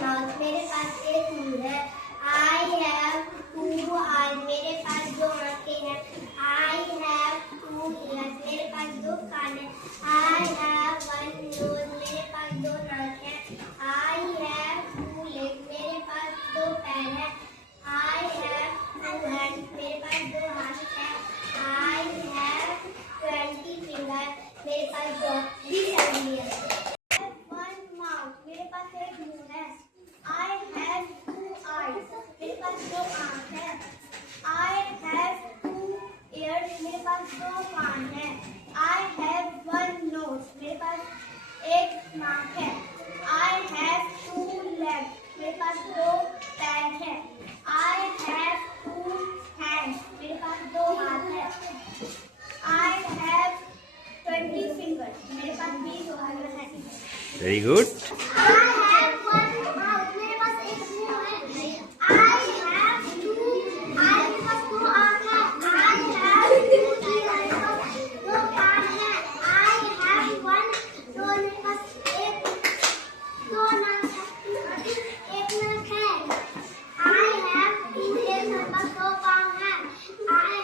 Mouth, मेरे पास एक मुंह है। I have two eyes, मेरे पास दो आंखें हैं। I have two ears, मेरे पास दो कान हैं। I have one nose, मेरे पास दो नाक हैं। I have two legs, मेरे पास दो पैर हैं। I have two hands, मेरे पास दो हाथ हैं। I have 20 fingers, मेरे पास 20 उंगलियां हैं। One mouth, मेरे पास एक मुंह है। I have two eyes, मेरे पास दो आँख हैं। I have two ears, मेरे पास दो कान हैं। I have one nose, मेरे पास एक नाक है। I have two legs, मेरे पास दो पैर हैं। I have two hands, मेरे पास दो हाथ हैं। I have 20 fingers, मेरे पास 20 उंगलियां हैं। Very good. I have one mouth, मेरे पास एक मुंह है। I have two eyes, मेरे पास दो आँख हैं। I have two ears, मेरे पास दो कान हैं। I have one nose, मेरे पास दो नाक है। I have two legs, मेरे पास दो पाँव हैं। I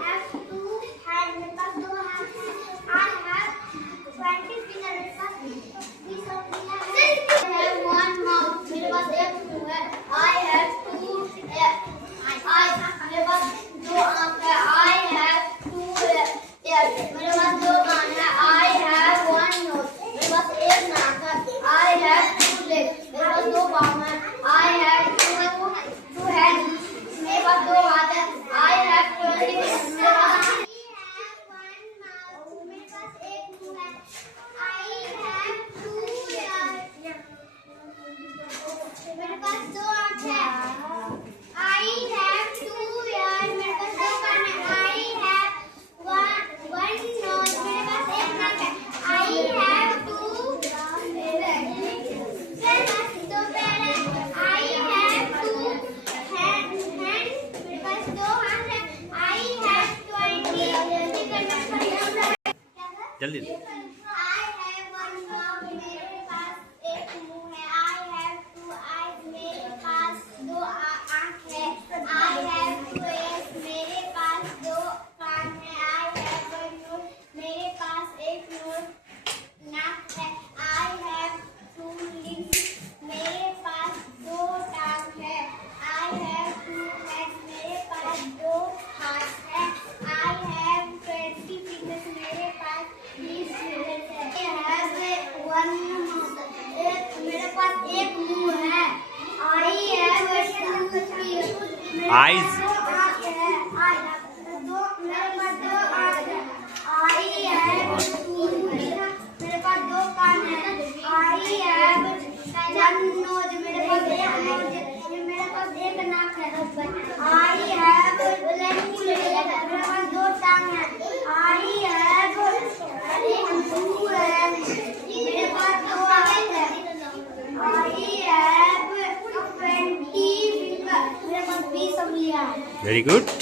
have two hands, मेरे पास दो हाथ हैं। I have 20 fingers, मेरे पास 20 उंगलियां हैं। I have one mouth, मेरे पास एक मुंह है। I have two eyes, मेरे पास दो आँख हैं। I have two ears, मेरे पास दो कान हैं। I have one nose, मेरे पास एक नाक है। I have two legs, मेरे पास दो पाँव हैं। I have two hands, मेरे पास दो हाथ हैं। I have 20 fingers, मेरे पास मेरे पास एक मुंह है। I have two ears, मेरे पास दो आँख हैं। I have two ears, मेरे पास दो कान हैं। I have one nose, मेरे पास एक नाक है। I have two legs, मेरे पास दो पैर हैं। I have two hands, मेरे पास दो हाथ हैं। I have 20 fingers, जल्दी I have one mouth, मेरे पास एक मुंह है। I have two eyes, मेरे पास दो आँख है। I have two ears, मेरे पास दो कान हैं। I have one nose, मेरे पास एक नाक है। I have two legs, मेरे पास दो टांग है। I have two hands, मेरे पास दो हाथ हैं। I have 20 fingers, मेरे पास 20 fingers है। I have one mouth, मेरे पास एक मुंह है। I have two ears, मेरे पास Eyes. दो आँख है। मेरे पास दो आँख है। I have two ears, मेरे पास दो कान हैं। I have one nose, मेरे पास एक nose है। मेरे पास एक नाक है। I have two legs, मेरे पास दो टांग हैं। I have two hands, मेरे पास दो हाथ हैं। I have 20 fingers, मेरे पास 20 उंगलियां हैं। Very good.